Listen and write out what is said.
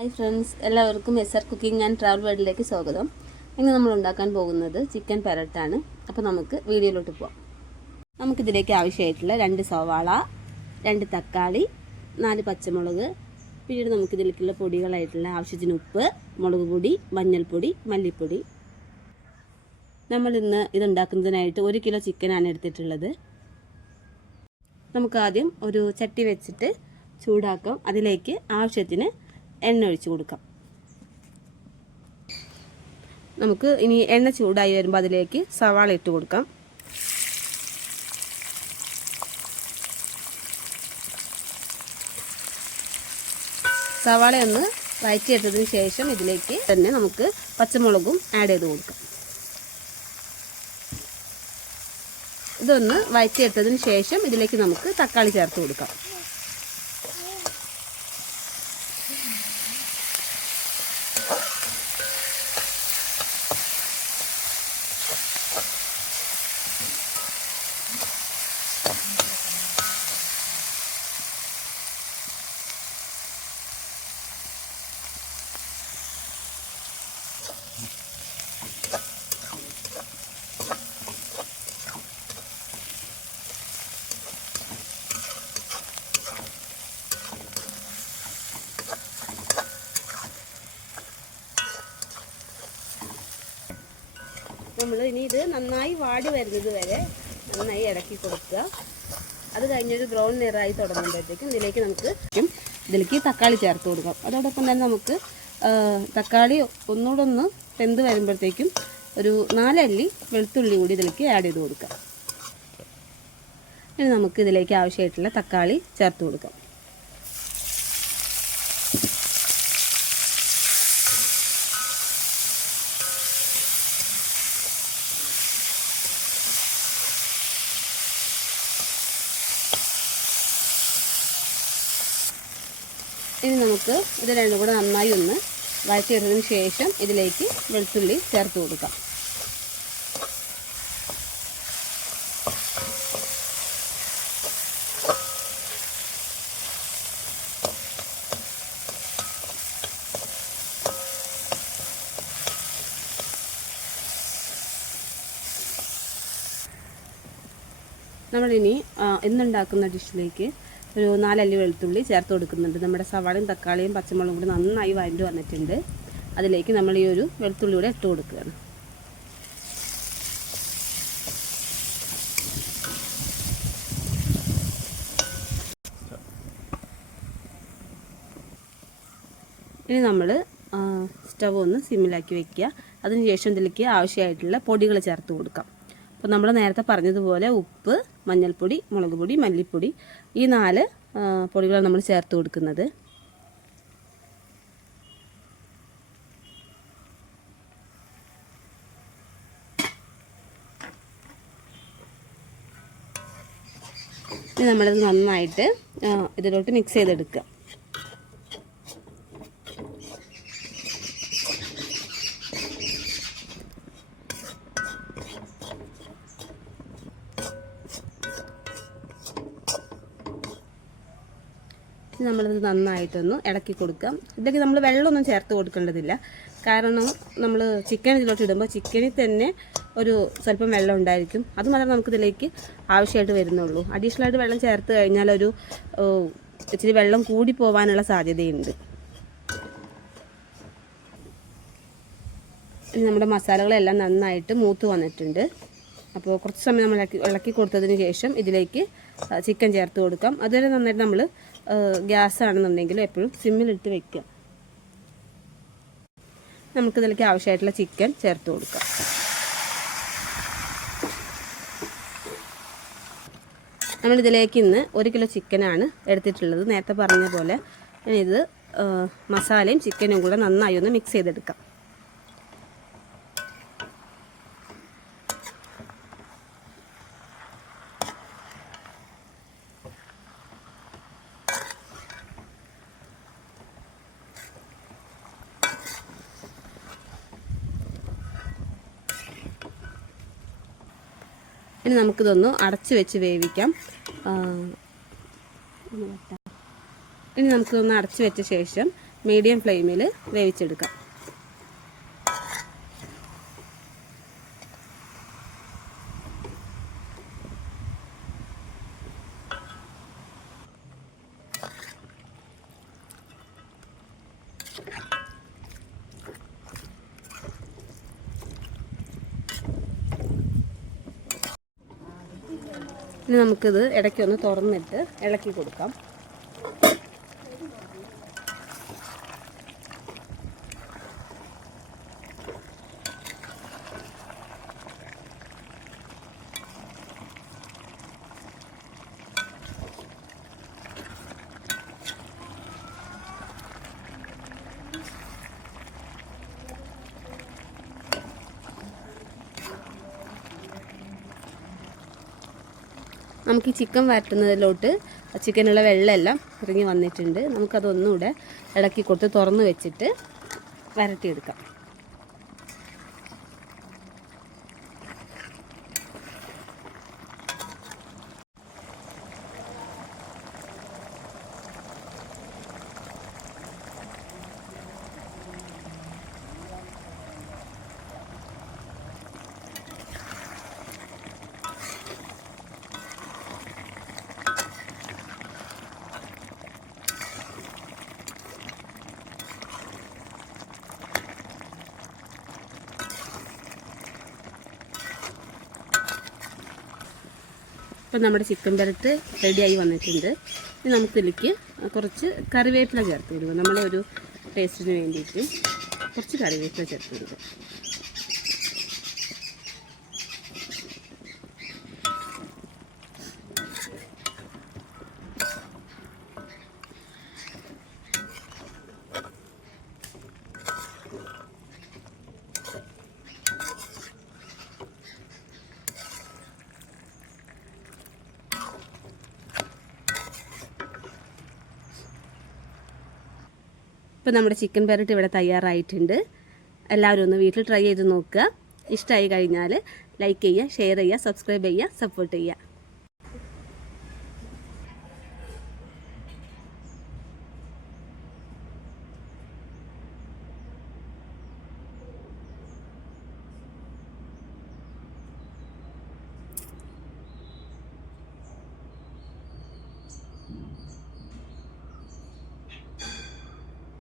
Hi friends, എല്ലാവർക്കും SR cooking and travel വേൾഡിലേക്ക് സ്വാഗതം. ഇന്ന് നമ്മൾ ഉണ്ടാക്കാൻ പോകുന്നത് ചിക്കൻ പെരട്ടാണ്. അപ്പോൾ നമുക്ക് വീഡിയോയിലോട്ട് പോകാം. നമുക്കിതിലേക്ക് ആവശ്യമായിട്ടുള്ള 2 സവാള, 2 തക്കാളി, 4 പച്ചമുളക്, പിന്നീട് നമുക്കിതിലേക്കുള്ള പൊടികളായിട്ടുള്ള ആവശ്യത്തിന് ഉപ്പ്, മുളക് പൊടി, മഞ്ഞൾപ്പൊടി, മല്ലിപ്പൊടി. നമ്മളിന്ന് ഇതുണ്ടാക്കുന്നതിനായിട്ട് 1 കിലോ ചിക്കനാണ് എടുത്തിട്ടുള്ളത്. നമുക്കാദ്യം ഒരു ചട്ടി വെച്ചിട്ട് ചൂടാക്കാം. അതിലേക്ക് ആവശ്യത്തിന് എണ്ണ ഒഴിച്ച് കൊടുക്കാം. നമുക്ക് ഇനി എണ്ണ ചൂടായി വരുമ്പോൾ അതിലേക്ക് സവാള ഇട്ട് കൊടുക്കാം. സവാള ഒന്ന് വഴറ്റിയെടുത്തതിന് ശേഷം ഇതിലേക്ക് തന്നെ നമുക്ക് പച്ചമുളകും ആഡ് ചെയ്ത് കൊടുക്കാം. ഇതൊന്ന് വഴറ്റിയെടുത്തതിന് ശേഷം ഇതിലേക്ക് നമുക്ക് തക്കാളി ചേർത്ത് കൊടുക്കാം. നമ്മൾ ഇനി ഇത് നന്നായി വാടി വരുന്നത് വരെ നന്നായി ഇളക്കി കൊടുക്കുക. അത് കഴിഞ്ഞൊരു ബ്രൗൺ നിറമായി തുടങ്ങുമ്പോഴത്തേക്കും ഇതിലേക്ക് തക്കാളി ചേർത്ത് കൊടുക്കാം. അതോടൊപ്പം തന്നെ നമുക്ക് തക്കാളി ഒന്നുകൂടെ ഒന്ന് വെന്ത് വരുമ്പോഴത്തേക്കും ഒരു 4 അല്ലി വെളുത്തുള്ളി കൂടി ഇതിലേക്ക് ആഡ് ചെയ്ത് കൊടുക്കാം. ഇനി നമുക്ക് ഇതിലേക്ക് ആവശ്യമായിട്ടുള്ള തക്കാളി ചേർത്ത് കൊടുക്കാം. ഇനി നമുക്ക് ഇത് രണ്ടും കൂടെ നന്നായി ഒന്ന് വഴറ്റിയെടുത്തതിന് ശേഷം ഇതിലേക്ക് വെളുത്തുള്ളി ചേർത്ത് കൊടുക്കാം. നമ്മളിനി ഇന്നുണ്ടാക്കുന്ന ഡിഷിലേക്ക് ഒരു 4 അല്ലി വെളുത്തുള്ളി ചേർത്ത് കൊടുക്കുന്നുണ്ട്. നമ്മുടെ സവാളയും തക്കാളിയും പച്ചമുളകും കൂടി നന്നായി വഴറ്റി വന്നിട്ടുണ്ട്. അതിലേക്ക് നമ്മൾ ഈ ഒരു വെളുത്തുള്ളി കൂടെ ഇട്ട് കൊടുക്കുകയാണ്. ഇനി നമ്മൾ സ്റ്റവ് ഒന്ന് സിമ്മിലാക്കി വെക്കുക. അതിനുശേഷം ഇതിലേക്ക് ആവശ്യമായിട്ടുള്ള പൊടികൾ ചേർത്ത് കൊടുക്കാം. അപ്പോൾ നമ്മൾ നേരത്തെ പറഞ്ഞതുപോലെ ഉപ്പ്, മഞ്ഞൾപ്പൊടി, മുളക് പൊടി, മല്ലിപ്പൊടി, ഈ 4 പൊടികളാണ് നമ്മൾ ചേർത്ത് കൊടുക്കുന്നത്. ഇനി നമ്മളിത് നന്നായിട്ട് ഇതിലോട്ട് മിക്സ് ചെയ്തെടുക്കുക. നമ്മളിത് നന്നായിട്ടൊന്ന് ഇളക്കി കൊടുക്കാം. ഇതിലേക്ക് നമ്മൾ വെള്ളമൊന്നും ചേർത്ത് കൊടുക്കേണ്ടതില്ല. കാരണം നമ്മൾ ചിക്കൻ ഇതിലോട്ട് ഇടുമ്പോൾ ചിക്കനിൽ തന്നെ ഒരു സ്വല്പം വെള്ളം ഉണ്ടായിരിക്കും. അത് മാത്രമേ നമുക്കിതിലേക്ക് ആവശ്യമായിട്ട് വരുന്നുള്ളൂ. അഡീഷണലായിട്ട് വെള്ളം ചേർത്ത് കഴിഞ്ഞാൽ ഒരു ഇച്ചിരി വെള്ളം കൂടി പോകാനുള്ള സാധ്യതയുണ്ട്. ഇനി നമ്മുടെ മസാലകളെല്ലാം നന്നായിട്ട് മൂത്ത് വന്നിട്ടുണ്ട്. അപ്പോൾ കുറച്ച് സമയം നമ്മൾ ഇളക്കി കൊടുത്തതിന് ശേഷം ഇതിലേക്ക് ചിക്കൻ ചേർത്ത് കൊടുക്കാം. അതുവരെ നന്നായിട്ട് നമ്മൾ ഗ്യാസ് ആണെന്നുണ്ടെങ്കിൽ എപ്പോഴും സിമ്മിലിട്ട് വെക്കുക. നമുക്കിതിലേക്ക് ആവശ്യമായിട്ടുള്ള ചിക്കൻ ചേർത്ത് കൊടുക്കാം. നമ്മളിതിലേക്ക് ഇന്ന് 1 കിലോ ചിക്കനാണ് എടുത്തിട്ടുള്ളത്. നേരത്തെ പറഞ്ഞ പോലെ ഇത് മസാലയും ചിക്കനും കൂടെ നന്നായി ഒന്ന് മിക്സ് ചെയ്തെടുക്കാം. ഇനി നമുക്കിതൊന്ന് അടച്ചു വെച്ച് വേവിക്കാം. ഇനി നമുക്കിതൊന്ന് അടച്ചു വെച്ച ശേഷം മീഡിയം ഫ്ലെയിമിൽ വേവിച്ചെടുക്കാം. ഇനി നമുക്കിത് ഇടയ്ക്കൊന്ന് തുറന്നിട്ട് ഇളക്കി കൊടുക്കാം. നമുക്ക് ഈ ചിക്കൻ വരട്ടുന്നതിലോട്ട് ചിക്കനുള്ള വെള്ളമെല്ലാം ഇറങ്ങി വന്നിട്ടുണ്ട്. നമുക്കതൊന്നുകൂടെ ഇളക്കി കൊടുത്ത് തുറന്ന് വെച്ചിട്ട് വരട്ടിയെടുക്കാം. അപ്പോൾ നമ്മുടെ ചിക്കൻ പെരട്ട് റെഡിയായി വന്നിട്ടുണ്ട്. ഇനി നമുക്കിതിലേക്ക് കുറച്ച് കറിവേപ്പില ചേർത്ത് കൊടുക്കുക. നമ്മളൊരു ടേസ്റ്റിന് വേണ്ടിയിട്ട് കുറച്ച് കറിവേപ്പില ചേർത്ത് കൊടുക്കുക. ഇപ്പോൾ നമ്മുടെ ചിക്കൻ പെരട്ട് ഇവിടെ തയ്യാറായിട്ടുണ്ട്. എല്ലാവരും ഒന്ന് വീട്ടിൽ ട്രൈ ചെയ്ത് നോക്കുക. ഇഷ്ടമായി കഴിഞ്ഞാൽ ലൈക്ക് ചെയ്യുക, ഷെയർ ചെയ്യുക, സബ്സ്ക്രൈബ് ചെയ്യുക, സപ്പോർട്ട് ചെയ്യുക.